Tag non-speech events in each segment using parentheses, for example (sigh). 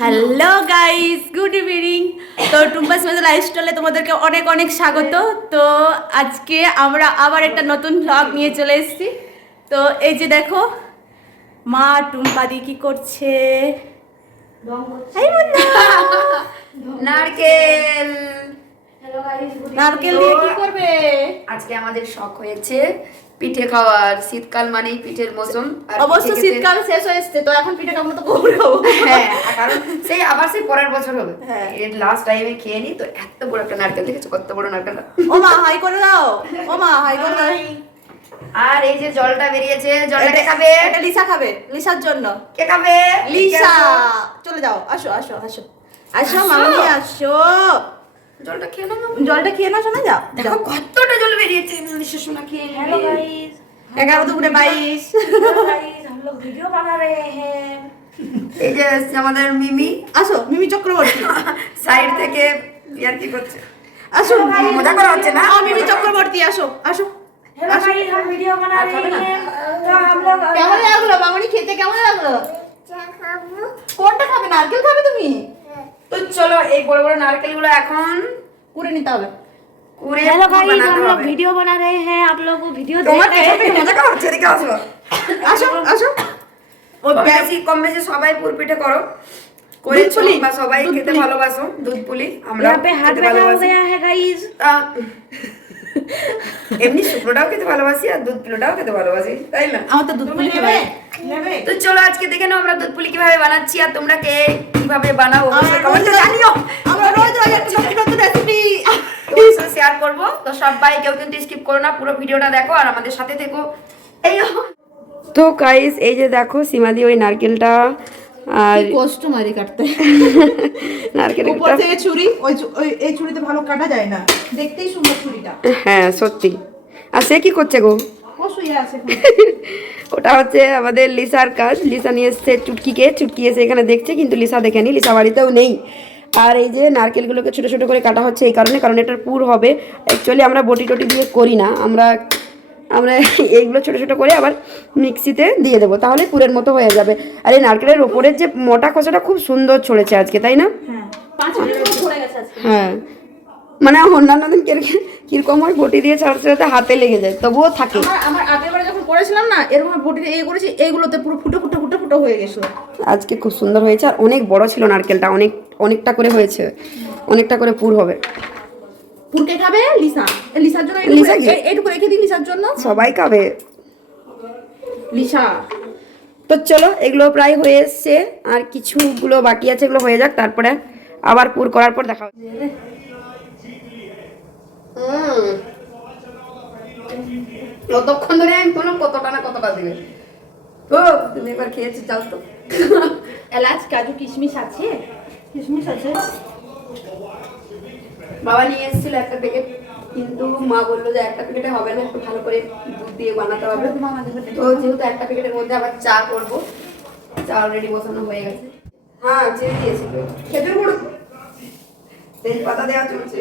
Hello guys good evening তো Tumpa's মেজা life স্টাইলে তোমাদেরকে অনেক অনেক স্বাগত। তো আজকে আমরা আবার একটা নতুন ভ্লগ নিয়ে চলে এসেছি। তো এই যে দেখো মা টুম্পাদি কি করছে। নারকেল। নারকেল দিয়ে কি করবে? আজকে আমাদের শখ হয়েছে পিঠে খাওয়ার শীতকাল মানেই পিঠের মৌসুম আর অবশ্য শীতকাল শেষ হয়ে এসছে তো এখন পিঠে কামড় তো কখন খাব। হ্যাঁ কারণ সেই আবার সেই পরের বছর হবে। হ্যাঁ। এর লাস্ট টাইমে খেয়ে নি তো এত বড় একটা নারকেল দেখেছ? কত বড় নারকেল ও মা হাই করে দাও। ও মা হাই করে দাও। আর এই যে জলটা বেরিয়েছে জলটা কে খাবে? এটা লিসা খাবে লিসার জন্য। কে খাবে? লিসা! চলে যাও আসো আসো আসো। আসো মামনি আসো। জলটা খেয়ে না জলটা খেয়ে নাও শোনা যাও দেখো কতটা জল বেরিয়েছে নিশা শোনা খেয়ে হ্যালো গাইস এগারো দুপুরে বাইশ। ভিডিও বানা রে এই যে আমাদের মিমি। আসো মিমি চক্রবর্তী। সাইড থেকে ইয়ার কি করছে? আসো। মজা করা হচ্ছে না? হ্যাঁ, মিমি চক্রবর্তী আসো আসো। আচ্ছা, আচ্ছা। কেমন লাগল মামনি খেতে কেমন লাগল? কোনটা খাবে কেউ খাবে তুমি? তো চলো এই বড় বড় নারকেল গুলো এখন কুড়ে নিতে হবে কুড়ে हेलो गाइस (laughs) বানাতে हम लोग হবে। वीडियो बना रहे हैं आप लोग को वीडियो তোমার देख रहे পিঠে हैं মজা করা হচ্ছে এদিকে আসো আসো (laughs) আসো ও কম বেশি কম বেশি সবাই পুর পিঠে করো করেছো পুলি? বা সবাই দুধ খেতে পুলি? ভালোবাসো দুধ পুলি আমরা यहाँ पे हाथ খেতে लगा ভালোবাসি गया है गाइस এমনি শুকনোটাও খেতে ভালোবাসি আর দুধ পুলিটাও খেতে ভালোবাসি তাই না আমার তো দুধ পুলি খাবে তো চলো আজকে দেখে নাও আমরা দুধ পুলি কীভাবে বানাচ্ছি আর তোমরা কে কীভাবে বানাও অবশ্যই কমেন্টে জানিও। আমরা রোজ রোজ একটা নতুন (laughs) নতুন রেসিপি শেয়ার করব। তো সবাই কেউ কিন্তু স্কিপ করো না পুরো ভিডিওটা দেখো আর আমাদের সাথে থেকো। এই তো গাইস এই যে দেখো সীমাদি ওই নারকেলটা আর কষ্ট মারি কাটতে। (laughs) নারকেল উপর থেকে ছুরি ওই ওই এই ছুরিতে ভালো কাটা যায় না। দেখতেই সুন্দর ছুরিটা। হ্যাঁ সত্যি। আর সে কি করছে গো? ও শুয়ে আছে। (laughs) ওটা হচ্ছে আমাদের লিসার কাজ। লিসা নিয়ে এসছে চুটকিকে। চুটকি এসে এখানে দেখছে, কিন্তু লিসা দেখেনি, লিসা বাড়িতেও নেই। আর এই যে নারকেলগুলোকে ছোটো ছোটো করে কাটা হচ্ছে এই কারণে, কারণ এটার পুর হবে। অ্যাকচুয়ালি আমরা বটি টটি দিয়ে করি না। আমরা আমরা এইগুলো ছোটো ছোটো করে আবার মিক্সিতে দিয়ে দেবো। তাহলে পুরের মতো হয়ে যাবে। আর এই নারকেলের ওপরের যে মোটা খোসাটা খুব সুন্দর ছড়েছে আজকে, তাই না? হ্যাঁ। মানে অন্যান্য দিন কীরকম হয় বটি দিয়ে ছাড়াতে হাতে লেগে যায়, তবুও থাকে। আমার করেছিলাম না এরকম বটিতে এ করেছি এইগুলোতে পুরো ফুটো ফুটো ফুটো ফুটো হয়ে গেছিল আজকে খুব সুন্দর হয়েছে আর অনেক বড় ছিল নারকেলটা অনেক অনেকটা করে হয়েছে অনেকটা করে পুর হবে। পুরকে খাবে? লিসা। লিসার জন্য লিসা এইটুকু- এই- এইটুকু রেখে দিই লিসার জন্য? সবাই খাবে। লিসা। তো চলো এগুলো প্রায় হয়ে এসছে আর কিছুগুলো বাকি আছে এগুলো হয়ে যাক তারপরে আবার পুর করার পর দেখা হবে। হুম। কতক্ষণ ধরে আমি কোনো কতটা না কতটা দেবে। ও তুমি একবার খেয়েছি চাও তো। এলাচ কাজু কিশমিশ আছে? কিশমিশ আছে। বাবা নিয়ে এসেছিল একটা প্যাকেট কিন্তু মা বলল যে একটা প্যাকেটে হবে না একটু ভালো করে দুধ দিয়ে বানাতে হবে। তো যেহেতু একটা প্যাকেটের মধ্যে আবার চা করব চা অলরেডি বসানো হয়ে গেছে। হ্যাঁ চেয়ে দিয়েছি। তো খেতে পড়ো তেজপাতা দেওয়া চলছে।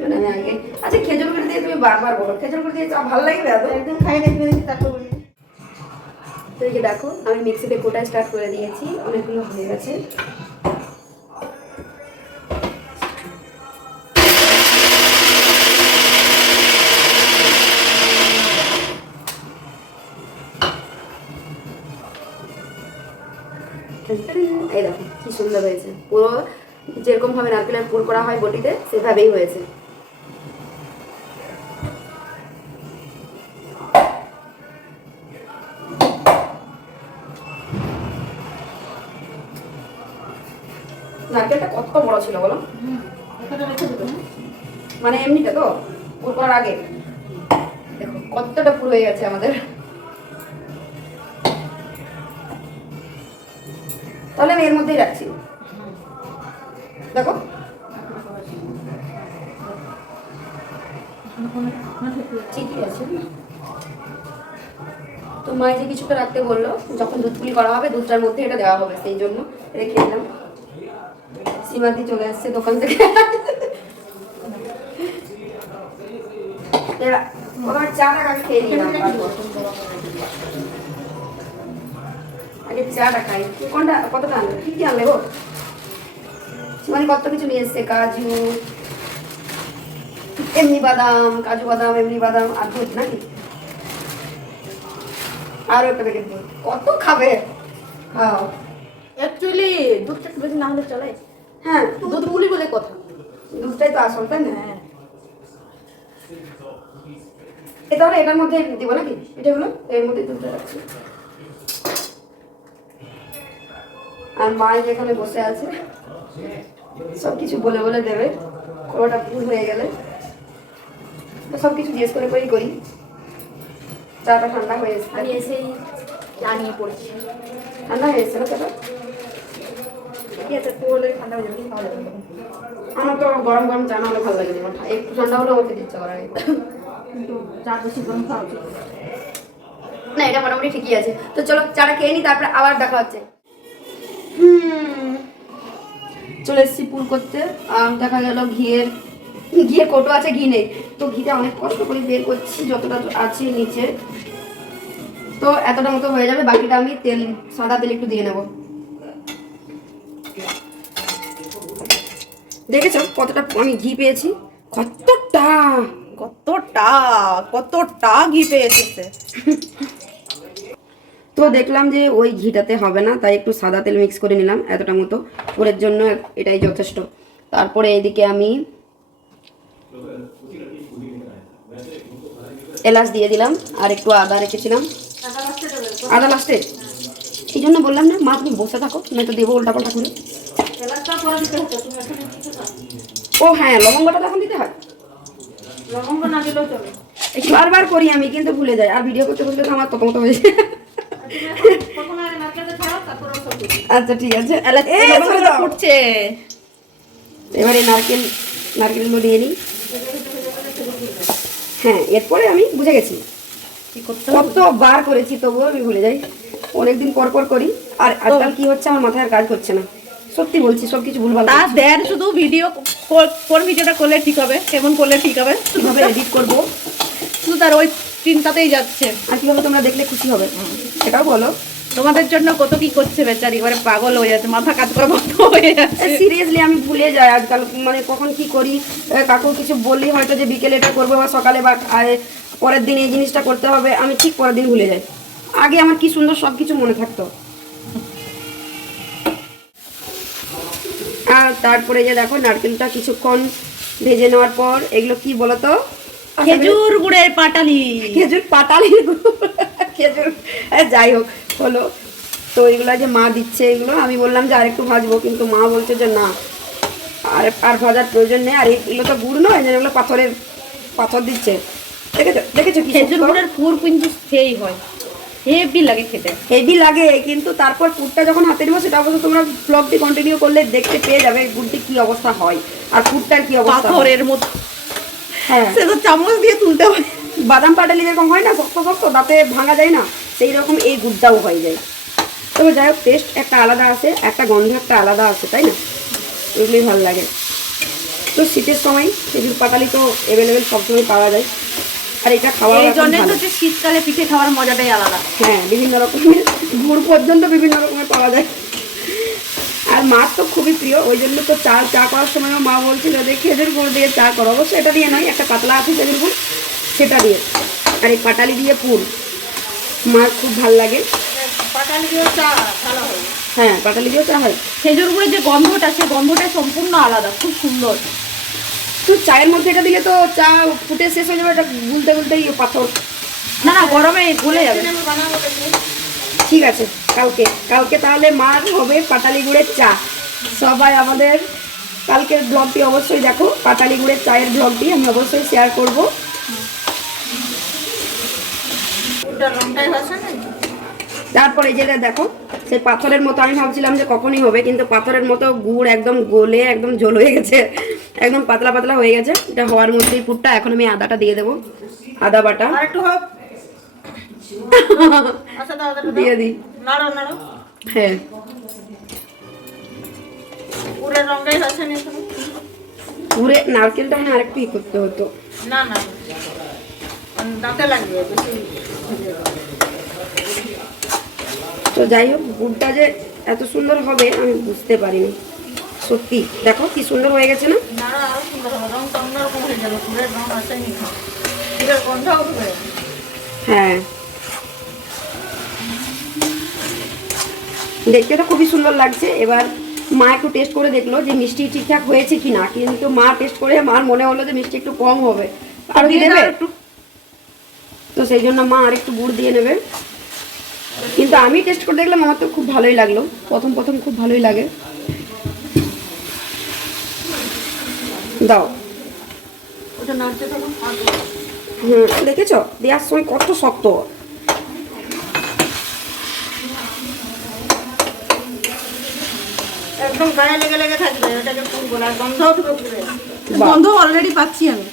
মানে আগে আচ্ছা খেজুর গুড়ি দিয়ে তুমি বারবার বলো। খেজুর গুড়ি দিয়ে ভালো লাগবে এত? একদম খাই দেখি দেখি তারপর বলি। তো এই যে দেখো আমি মিক্সিতে কোটা স্টার্ট করে দিয়েছি অনেকগুলো হয়ে গেছে। এই দেখো কি সুন্দর হয়েছে। পুরো যেরকম ভাবে নারকেলের পুর করা হয় বটিতে, সেভাবেই হয়েছে। নারকেলটা কত বড় ছিল বলো? মানে এমনিটা তো, পুর করার আগে। দেখো, কতটা পুর হয়ে গেছে আমাদের। তাহলে আমি এর মধ্যেই রাখছি। দেখো। তো মা এই যে কিছুটা রাখতে বলল, যখন দুধ পুলি করা হবে, দুধটার মধ্যে এটা দেওয়া হবে, সেই জন্য রেখে দিলাম। সীমাদি চলে আসছে দোকান থেকে। প্রথমে চাটা খেয়ে নিলাম। আগে চাটা খাই। কোনটা, কতটা আনলে কি কি আনলে গো? মানে কত কিছু নিয়ে এসছে কাজু এমনি বাদাম কাজু বাদাম এমনি বাদাম আর দুধ নাকি? আরও একটা প্যাকেট দুধ কত খাবে? খাও। অ্যাকচুয়ালি দুধটা একটু বেশি না হলে চলে। হ্যাঁ। দুধ মুলি বলে কথা। দুধটাই তো আসল তাই না? হ্যাঁ। এ তাহলে এটার মধ্যে দিব নাকি? এটাগুলো এর মধ্যে দুধটা রাখছি। আর মা যেখানে বসে আছে সব কিছু বলে বলে দেবে। কোনোটা ভুল হয়ে গেলে। তো সব কিছু জিজ্ঞেস করে করেই করি। চাটা ঠান্ডা হয়ে এসছে। আমি এসেই চা নিয়ে পড়ছি। ঠান্ডা হয়ে এসছে না চাটা? ঠিক আছে? একটু হলে ঠান্ডা হয়ে যাবে আমার তো গরম গরম চা না হলে ভালো লাগে না একটু ঠান্ডা হলে আমার খেতে ইচ্ছা করে না। কিন্তু চা বেশি গরম খাওয়া উচিত। না। না এটা মোটামুটি ঠিকই আছে। তো চলো চাটা খেয়ে নি তারপরে আবার দেখা হচ্ছে। হুম। চলে এসেছি পুর করতে। আর দেখা গেল, ঘিয়ের ঘিয়ের কোটো আছে, ঘি নেই। তো ঘিটা অনেক কষ্ট করে বের করছি, যতটা আছে নিচে। তো এতটা মতো হয়ে যাবে, বাকিটা আমি তেল, সাদা তেল একটু দিয়ে নেব। দেখেছ কতটা আমি ঘি পেয়েছি? কতটা কতটা কতটা ঘি পেয়ে এসেছে তো দেখলাম যে ওই ঘিটাতে হবে না তাই একটু সাদা তেল মিক্স করে নিলাম এতটা মতো। পুরের জন্য এটাই যথেষ্ট। তারপরে এদিকে আমি এলাচ দিয়ে দিলাম আর একটু আদা রেখেছিলাম। আদা লাস্টে এই জন্য বললাম না মা তুমি বসে থাকো নয়তো দেবো উল্টা পাল্টা করে। ও হ্যাঁ লবঙ্গটা তখন দিতে হয়। লবঙ্গ না দিলেও চলে। একটু বারবার করি আমি কিন্তু ভুলে যাই। আর ভিডিও করতে বসলে তো আমার তত মতো হয়ে যায়। আচ্ছা ঠিক আছে। ফুটছে। এবারে নারকেল নারকেলগুলো দিয়ে নিই হ্যাঁ এরপরে আমি বুঝে গেছি। কি করতে হবে? কতবার করেছি তবুও আমি ভুলে যাই। অনেকদিন পর পর করি। আর আজকাল কি হচ্ছে আমার মাথায় আর কাজ করছে না। সত্যি বলছি সব কিছু ভুলভাল তা দেন শুধু ভিডিও কোন ভিডিওটা করলে ঠিক হবে? কেমন করলে ঠিক হবে? কীভাবে এডিট করব? শুধু তার ওই চিন্তাতেই যাচ্ছে। আর কীভাবে তোমরা দেখলে খুশি হবে? এটাও বলো। তোমাদের জন্য কত কি করছে বেচারি এবারে পাগল হয়ে যাচ্ছে মাথা কাজ করা বন্ধ হয়ে যাচ্ছে। সিরিয়াসলি আমি ভুলে যাই আজকাল মানে কখন কি করি। কাকু কিছু বললেই হয়তো যে বিকেলে এটা করব বা সকালে বা পরের দিন এই জিনিসটা করতে হবে আমি ঠিক পরের দিন ভুলে যাই। আগে আমার কি সুন্দর সব কিছু মনে থাকতো। আর তারপরে যে দেখো নারকেলটা কিছুক্ষণ ভেজে নেওয়ার পর এগুলো কি বলো তো খেজুর গুড়ের পাটালি। খেজুর পাটালি খেজুর যাই হোক হলো। তো এগুলো যে মা দিচ্ছে এগুলো আমি বললাম যে আরেকটু ভাজবো কিন্তু মা বলছে যে না। আর আর ভাজার প্রয়োজন নেই। আর এগুলো তো গুড় নয় যেন এগুলো পাথরের পাথর দিচ্ছে। দেখেছ দেখেছ খেজুর গুড়ের পুর কিন্তু সেই হয়। হেভি লাগে খেতে। হেভি লাগে কিন্তু তারপর পুরটা যখন হাতে নেব সেটা অবশ্য তোমরা ব্লগটি কন্টিনিউ করলে দেখতে পেয়ে যাবে গুড়টি কি অবস্থা হয় আর পুরটার কি অবস্থা। পাথরের মতো হ্যাঁ। সে তো চামচ দিয়ে তুলতে হয়। বাদাম পাটালি যেরকম হয় না শক্ত শক্ত দাঁতে ভাঙা যায় না সেই রকম এই গুড়টাও হয়ে যায়। তবে যাই হোক টেস্ট একটা আলাদা আছে একটা গন্ধ একটা আলাদা আছে তাই না? এগুলোই ভালো লাগে। তো শীতের সময় খেজুর পাটালি তো অ্যাভেলেবেল সবসময় পাওয়া যায়। আর এটা খাওয়া এই জন্য। হচ্ছে শীতকালে পিঠে খাওয়ার মজাটাই আলাদা। হ্যাঁ বিভিন্ন রকমের গুড় পর্যন্ত বিভিন্ন রকমের পাওয়া যায়। আর মাছ তো খুবই প্রিয় ওই জন্য তো চা চা করার সময়ও মা বলছিল যে খেজুর গুড় দিয়ে চা করো। অবশ্যই এটা দিয়ে নয় একটা পাতলা আছে খেজুর গুড়। সেটা দিয়ে। আর এই পাটালি দিয়ে পুর। মার খুব ভালো লাগে। পাটালি দিয়ে চা ভালো হয়। হ্যাঁ পাটালি দিয়েও চা হয়। খেজুর গুড়ের যে গন্ধটা সে গন্ধটা সম্পূর্ণ আলাদা খুব সুন্দর। তো চায়ের মধ্যে এটা দিলে তো চা ফুটে শেষ হয়ে যাবে এটা গুলতে গুলতেই পাথর। না না গরমে গলে যাবে। ঠিক আছে কালকে। কালকে তাহলে মার হবে পাটালি গুড়ের চা। সবাই আমাদের কালকের ব্লগটি অবশ্যই দেখো। পাটালি গুড়ের চায়ের ব্লগটি আমি অবশ্যই শেয়ার করব। তারপরে যেটা দেখো সেই পাথরের মতো আমি ভাবছিলাম যে কখনই হবে কিন্তু পাথরের মতো গুড় একদম গলে একদম ঝোল হয়ে গেছে একদম পাতলা পাতলা হয়ে গেছে। এটা হওয়ার মধ্যেই পুরটা এখন আমি আদাটা দিয়ে দেবো আদা বাটা। আচ্ছা দিয়ে দিই। হ্যাঁ। পুরো নারকেলটা মানে আরেকটু ই করতে হতো। না না। দাঁতে লাগবে তো যাই হোক গুড়টা যে এত সুন্দর হবে আমি বুঝতে পারিনি। সত্যি দেখো কি সুন্দর হয়ে গেছে না? হয়ে দেখতে তো খুবই সুন্দর লাগছে। এবার মা একটু টেস্ট করে দেখল যে মিষ্টি ঠিকঠাক হয়েছে কি না কিন্তু মা টেস্ট করে মার মনে হলো যে মিষ্টি একটু কম হবে। আর দিয়ে দেবে? তো সেই জন্য মা আর একটু গুড় দিয়ে নেবে। কিন্তু আমি টেস্ট করে দেখলাম আমার তো খুব ভালোই লাগল। প্রথম প্রথম খুব ভালোই লাগে। দাও। হুম দেখেছ? দেওয়ার সময় কত শক্ত। একদম গায়ে লেগে লেগে থাকবে ওটাকে ফুল বলে। গন্ধ অলরেডি পাচ্ছি আমি।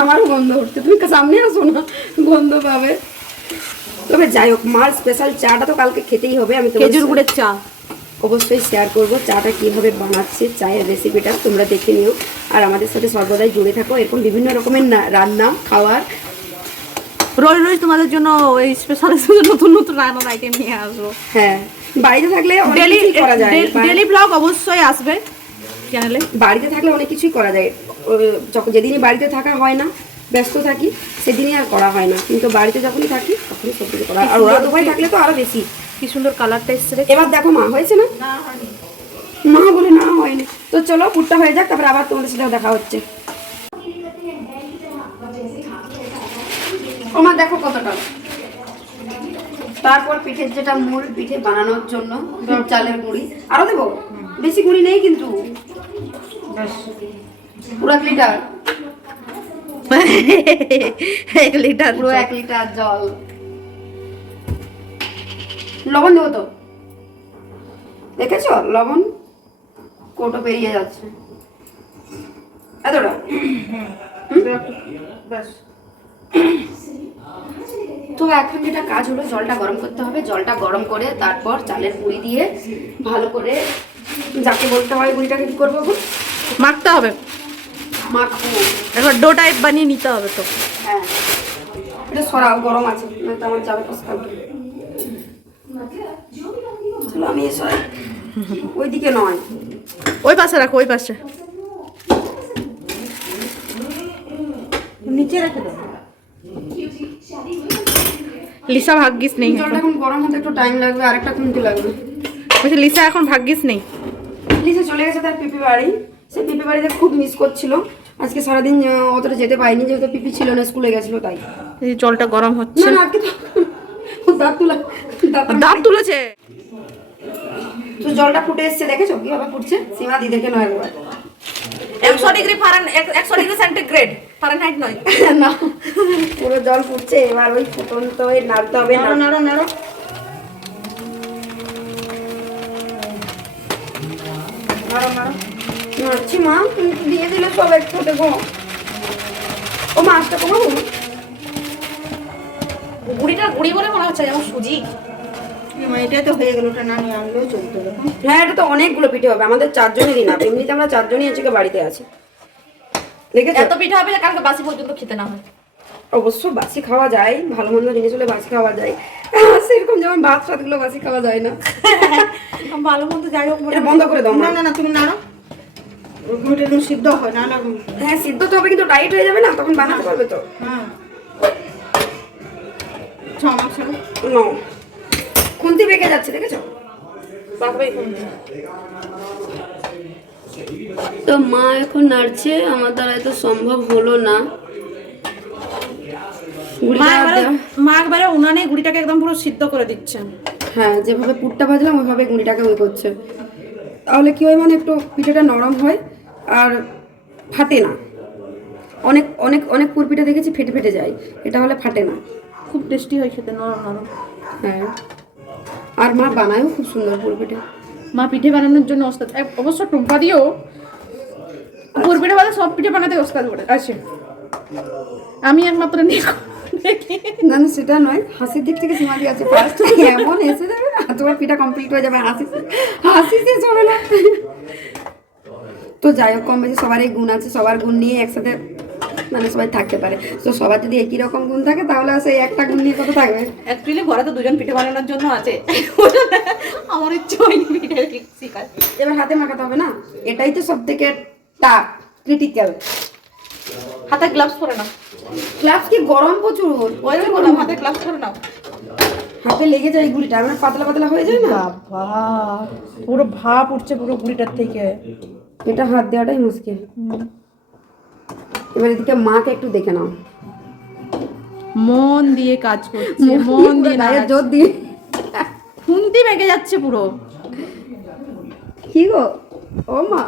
আমারও গন্ধ উঠছে। তুমি সামনে আসো না গন্ধ পাবে। তবে যাই হোক মার স্পেশাল চাটা তো কালকে খেতেই হবে আমি খেজুর গুড়ের চা। অবশ্যই শেয়ার করব চাটা কীভাবে বানাচ্ছে চায়ের রেসিপিটা তোমরা দেখে নিও। আর আমাদের সাথে সর্বদাই জুড়ে থাকো এরকম বিভিন্ন রকমের রান্না খাওয়ার। রোজ রোজ তোমাদের জন্য এই স্পেশাল নতুন নতুন রান্নার আইটেম নিয়ে আসব। হ্যাঁ বাড়িতে থাকলে ডেলি করা যায় ডেলি ব্লগ অবশ্যই আসবে। চ্যানেলে বাড়িতে থাকলে অনেক কিছুই করা যায়। যখন যেদিনই বাড়িতে থাকা হয় না ব্যস্ত থাকি সেদিনই আর করা হয় না। কিন্তু বাড়িতে যখনই থাকি তখনই সব কিছু করা আর ওরা দুবাই থাকলে তো আরও বেশি। কি সুন্দর কালারটা এসছে এবার দেখো মা হয়েছে না? না হয়নি। না বলে না হয়নি। তো চলো পুরটা হয়ে যাক তারপর আবার তোমাদের সাথে দেখা হচ্ছে। তোমার দেখো কতটা। তারপর পিঠের যেটা মূল পিঠে বানানোর জন্য চালের গুঁড়ি আরও দেবো? বেশি গুঁড়ি নেই কিন্তু। পুরো এক লিটার? (laughs) এক লিটার পুরো এক লিটার জল। লবণ দেবো তো? দেখেছ? লবণ কোটো পেরিয়ে যাচ্ছে। এতটা? ব্যাস তো এখন যেটা কাজ হলো জলটা গরম করতে হবে। জলটা গরম করে তারপর চালের গুঁড়ি দিয়ে ভালো করে যাকে বলতে হয় গুঁড়িটাকে কি করব গো? মাখতে হবে। মাখবো। ডো টাইপ বানিয়ে নিতে হবে তো। হ্যাঁ। এটা সরাও গরম আছে নয়তো আমার যাবে পস্কাল চলো আমি সরাই। ওইদিকে নয়। ওই পাশে রাখো ওই পাশে। নিচে রেখে লিসা ভাগ্যিস নেই জলটা এখন। গরম হতে একটু টাইম লাগবে আরেকটা খুনতে লাগবে। বলছি লিসা এখন ভাগ্যিস নেই। লিসা চলে গেছে তার পিপি বাড়ি। সে পিপি বাড়িতে খুব মিস করছিল। আজকে সারাদিন অতটা যেতে পারিনি যেহেতু পিপি ছিল না স্কুলে গেছিল তাই। এই জলটা গরম হচ্ছে। না না আজকে তো দাঁত তুলা দাঁত দাঁত তুলেছে। তো জলটা ফুটে এসছে দেখেছ কীভাবে ফুটছে? সীমা দি দেখে নয় একবার। একশো ডিগ্রি ফারেন একশো ডিগ্রি সেন্টিগ্রেড। ফারেনহাইট নয়। না পুরো জল ফুটছে এবার ওই ফুটন্ত ওই নাড়তে হবে নাড়ো। নাড়ো নাড়ো। নাড়ো নাড়ো। নাড়ছি মা। তুমি দিয়ে দিলে সব একটু দেখো ও মাছটা কমাবো গুড়িটা গুড়ি বলে মনে হচ্ছে যেমন সুজি। তো হয়ে গেল ওটা না নিয়ে আনলেও চলতো দেখুন। হ্যাঁ এটা তো অনেকগুলো পিঠে হবে আমাদের চারজনেরই না। এমনিতে আমরা চারজনই আজকে বাড়িতে আছি। দেখেছ? এত পিঠা হবে কালকে বাসি পর্যন্ত খেতে না হয়। অবশ্য বাসি খাওয়া যায় ভালো মন্দ জিনিস হলে বাসি খাওয়া যায়। সেরকম যেমন ভাত সাতগুলো বাসি খাওয়া যায় না। ভালো মন্দ যাই হোক বন্ধ করে দাও না না না তুমি নাড়ো। একদম সিদ্ধ হয় না না। হ্যাঁ সিদ্ধ তো হবে কিন্তু টাইট হয়ে যাবে না তখন বানাতে পারবে তো। হ্যাঁ। ছ মাস হলো। নো খুন্তি বেঁকে যাচ্ছে দেখেছ? তো মা এখন নাড়ছে আমার দ্বারা তো সম্ভব হলো না। মা একবারে মা একবারে উনানে গুড়িটাকে একদম পুরো সিদ্ধ করে দিচ্ছেন হ্যাঁ যেভাবে পুরটা ভাজলাম ওইভাবে গুঁড়িটাকে ওই করছে। তাহলে কি হয় মানে একটু পিঠেটা নরম হয়? আর ফাটে না। অনেক অনেক অনেক পুর পিঠে দেখেছি ফেটে ফেটে যায়। এটা হলে ফাটে না। খুব টেস্টি হয় খেতে নরম নরম। হ্যাঁ। আর মা বানায়ও খুব সুন্দর পুর পিঠে মা পিঠে বানানোর জন্য ওস্তাদ। অবশ্য টুম্পা দিও পুর পিঠে বানাতে সব পিঠে বানাতে ওস্তাদ করে আছে আমি একমাত্র নেই না না সেটা নয়। হাসির দিক থেকে সীমাদি আছে ফার্স্ট এমন এসে যাবে না তোমার পিঠা কমপ্লিট হয়ে যাবে। হাসি হাসি শেষ হবে না। তো যাই হোক কম বেশি সবারই গুণ আছে সবার গুণ নিয়ে একসাথে মানে সবাই থাকতে পারে। তো সবার যদি একই রকম গুণ থাকে তাহলে সেই একটা গুণ নিয়ে কত থাকবে? অ্যাকচুয়ালি ঘরে তো দুজন পিঠে বানানোর জন্য আছে। (laughs) আমার ইচ্ছে হয়নি পিঠে এবার হাতে মাখাতে হবে না? এটাই তো সব থেকে টাফ ক্রিটিক্যাল হাতে গ্লাভস পরে না গ্লাভস কি গরম প্রচুর? ওই বললাম হাতে গ্লাভস পরে নাও। হাতে লেগে যায় গুলিটা আমার পাতলা পাতলা হয়ে যায় না? বাবা পুরো ভাপ উঠছে পুরো গুড়িটার থেকে। এটা হাত দেওয়াটাই মুশকিল। এবার এদিকে মাকে একটু দেখে নাও। মন দিয়ে কাজ করছে মন দিয়ে না জোর দিয়ে। খুন্তি মেকে যাচ্ছে পুরো। কি গো? ও মা।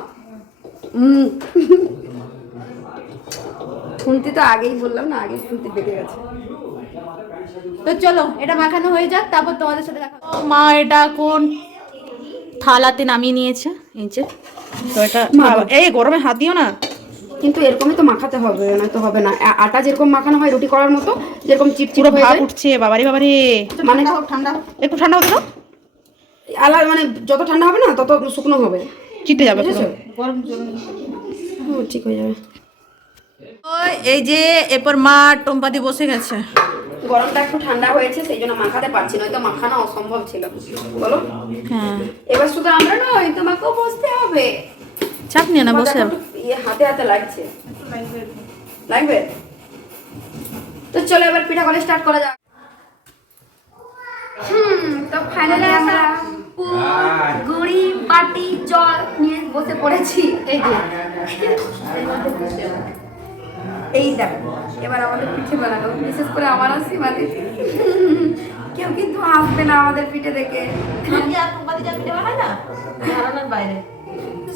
খুন্তি তো আগেই বললাম না আগেই খুন্তি বেঁকে গেছে। তো চলো এটা মাখানো হয়ে যাক তারপর তোমাদের সাথে দেখা। মা এটা কোন থালাতে নামিয়ে নিয়েছে? এই যে তো এটা এই গরমে হাত দিও না। কিন্তু এরকমই তো মাখাতে হবে নয়তো হবে না। আটা যেরকম মাখানো হয় রুটি করার মতো যেরকম চিপচিপ পুরো হয়ে যায়। উঠছে বাবারে বাবারে। মানে ঠান্ডা একটু ঠান্ডা হতে দাও আলাদা মানে যত ঠান্ডা হবে না তত শুকনো হবে। চিটে যাবে? হুম, ঠিক হয়ে যাবে। তো এই যে এরপর মা টম্পাদি বসে গেছে। গরমটা একটু ঠান্ডা হয়েছে সেই জন্য মাখাতে পারছি নয়তো মাখানো অসম্ভব ছিল। বলো। হ্যাঁ। এবার শুধু আমরা নয় তোমাকেও বসতে হবে। চাপ নিও না বসে ইয়ে হাতে হাতে লাগছে। লাগবে? তো চলো এবার পিঠা করে স্টার্ট করা যাক। হুম তো ফাইনালি আমরা গুড়ি বাটি জল নিয়ে বসে পড়েছি। এই যে। এই দেখ এবার আমাদের পিঠে বানানো বিশেষ করে আমার আসি মানে কেউ কিন্তু আসবে না আমাদের পিঠে দেখে। বাইরে।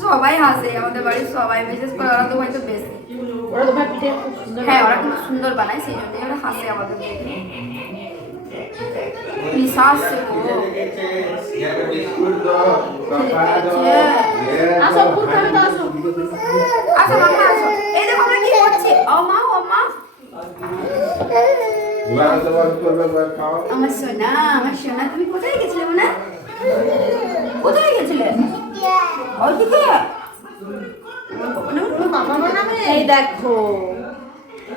সবাই হাসে আমাদের বাড়ির সবাই বিশেষ করে ওরা তো হয়তো বেশি খুব হ্যাঁ ওরা কিন্তু সুন্দর বানায় সেই জন্য ওরা হাসে আমাদের নিঃশ্বাস আসো পুর তো আসো আচ্ছা মামা আসো এই দেখো। ও মা ও মা আমার সোনা আমার সোনা তুমি কোথায় গেছিলে মনে কোথায় গেছিলে ওইদিকে এই দেখো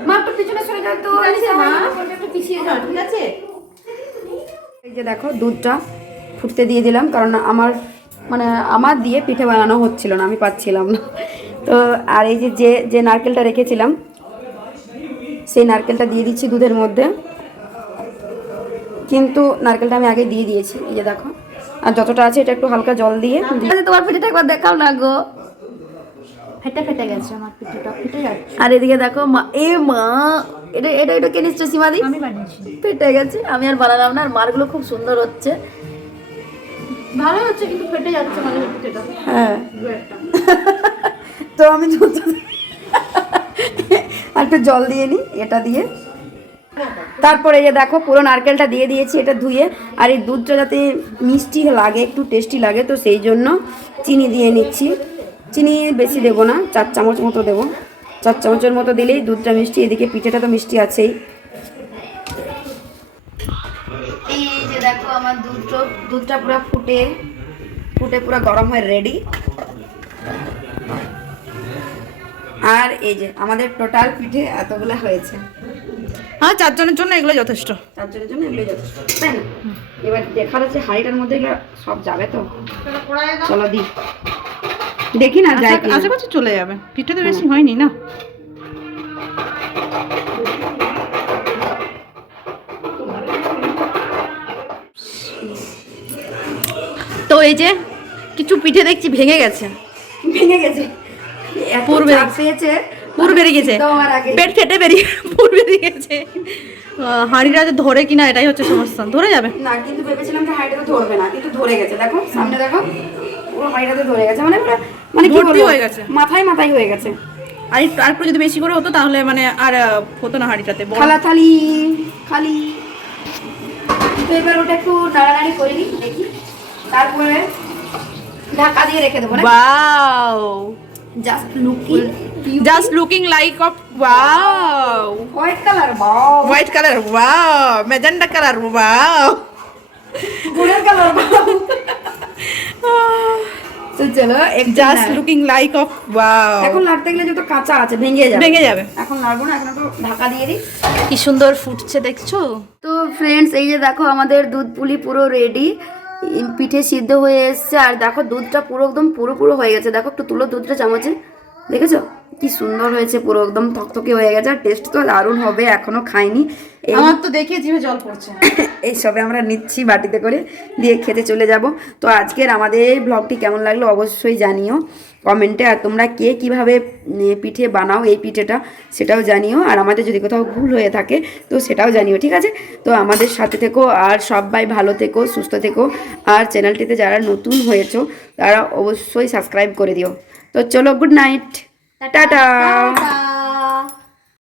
মা একটু পিছনে সরে যাও তো ঠিক আছে, মা? একটু পিছিয়ে যাও ঠিক আছে এই যে দেখো দুধটা ফুটতে দিয়ে দিলাম কারণ আমার মানে আমার দিয়ে পিঠে বানানো হচ্ছিল না আমি পাচ্ছিলাম না। তো আর এই যে যে যে নারকেলটা রেখেছিলাম সেই নারকেলটা দিয়ে দিচ্ছি দুধের মধ্যে। কিন্তু নারকেলটা আমি আগে দিয়ে দিয়েছি এই যে দেখো। আর যতটা আছে এটা একটু হালকা জল দিয়ে। আচ্ছা, তোমার পিঠেটা একবার দেখাও না গো। ফেটে ফেটে গেছে আমার পিঠেটা ফেটে যাচ্ছে। আর এদিকে দেখো মা এ মা এটা এটা এটা কে নিশ্চয় সীমাদি? আমি বানিয়েছি। ফেটে গেছে আমি আর বানালাম না আর মারগুলো খুব সুন্দর হচ্ছে। ভালো হচ্ছে কিন্তু ফেটে যাচ্ছে মানে পিঠেটা। হ্যাঁ। (laughs) তো আমি আর একটু জল দিয়ে নিই এটা দিয়ে। তারপরে এই যে দেখো পুরো নারকেলটা দিয়ে দিয়েছি এটা ধুয়ে। আর এই দুধটা যাতে মিষ্টি লাগে একটু টেস্টি লাগে তো সেই জন্য চিনি দিয়ে নিচ্ছি। চিনি বেশি দেবো না চার চামচ মতো দেবো। চার চামচের মতো দিলেই দুধটা মিষ্টি এদিকে পিঠেটা তো মিষ্টি আছেই। এই যে দেখো আমার দুধটা দুধটা পুরো ফুটে ফুটে পুরো গরম হয়ে রেডি আর এই যে আমাদের টোটাল পিঠে এতগুলো হয়েছে। হ্যাঁ চারজনের জন্য এগুলো যথেষ্ট। চারজনের জন্য এগুলো যথেষ্ট তাই না? এবার দেখার আছে হাঁড়িটার মধ্যে এগুলো সব যাবে তো? চলো দি। দেখি না যায় কি আশা করছি চলে যাবে। পিঠে তো বেশি হয়নি না? তো এই যে কিছু পিঠে দেখছি ভেঙে গেছে। ভেঙে গেছে। পূর্বে- পেয়েছে। পুর বেরিয়ে গেছে। তো আমার পেট ফেটে বেরিয়ে পুর বেরিয়ে গেছে। হাঁড়িটা যে ধরে কিনা এটাই হচ্ছে সমস্যা। ধরে যাবে? না কিন্তু ভেবেছিলাম যে হাঁড়িটা ধরবে না কিন্তু ধরে গেছে। দেখো সামনে দেখো। পুরো হাঁড়িটাতে ধরে গেছে। মানে মানে কি বলব? হয়ে গেছে। মাথায় মাথায় হয়ে গেছে। আর একটু যদি বেশি করে হতো তাহলে মানে আর হতো না হাঁড়িটাতে। খালা থালি খালি। তো এবার ওটা একটু নাড়ানাড়ি করে নিই দেখি। তারপরে ঢাকা দিয়ে রেখে দেবো wow just looking just looking like of wow white colour wow white colour wow magenta colour wow গুড়ের কালার বাও তো চলো just looking like of wow এখন গেলে যত কাঁচা আছে ভেঙে যাবে। ভেঙে যাবে। এখন নাড়বো না এখন ঢাকা দিয়ে দিই। কি সুন্দর ফুটছে দেখছ? তো ফ্রেন্ডস এই যে দেখো আমাদের দুধ পুলি পুরো রেডি পিঠে সিদ্ধ হয়ে এসছে আর দেখো দুধটা পুরো একদম পুরো পুরো হয়ে গেছে। দেখো একটু তুলো দুধটা চামচে। দেখেছ? কি সুন্দর হয়েছে পুরো একদম থকথকে হয়ে গেছে আর টেস্ট তো দারুণ হবে এখনও খাইনি। এই আমার তো দেখে জিভে জল পড়ছে। (coughs) এই সবে আমরা নিচ্ছি বাটিতে করে দিয়ে খেতে চলে যাব। তো আজকের আমাদের এই ব্লগটি কেমন লাগল অবশ্যই জানিও। কমেন্টে আর তোমরা কে কীভাবে পিঠে বানাও এই পিঠেটা সেটাও জানিও। আর আমাদের যদি কোথাও ভুল হয়ে থাকে তো সেটাও জানিও ঠিক আছে? তো আমাদের সাথে থেকো আর সবাই ভালো থেকো সুস্থ থেকো। আর চ্যানেলটিতে যারা নতুন হয়েছো তারা অবশ্যই সাবস্ক্রাইব করে দিও। তো চলো গুড নাইট টাটা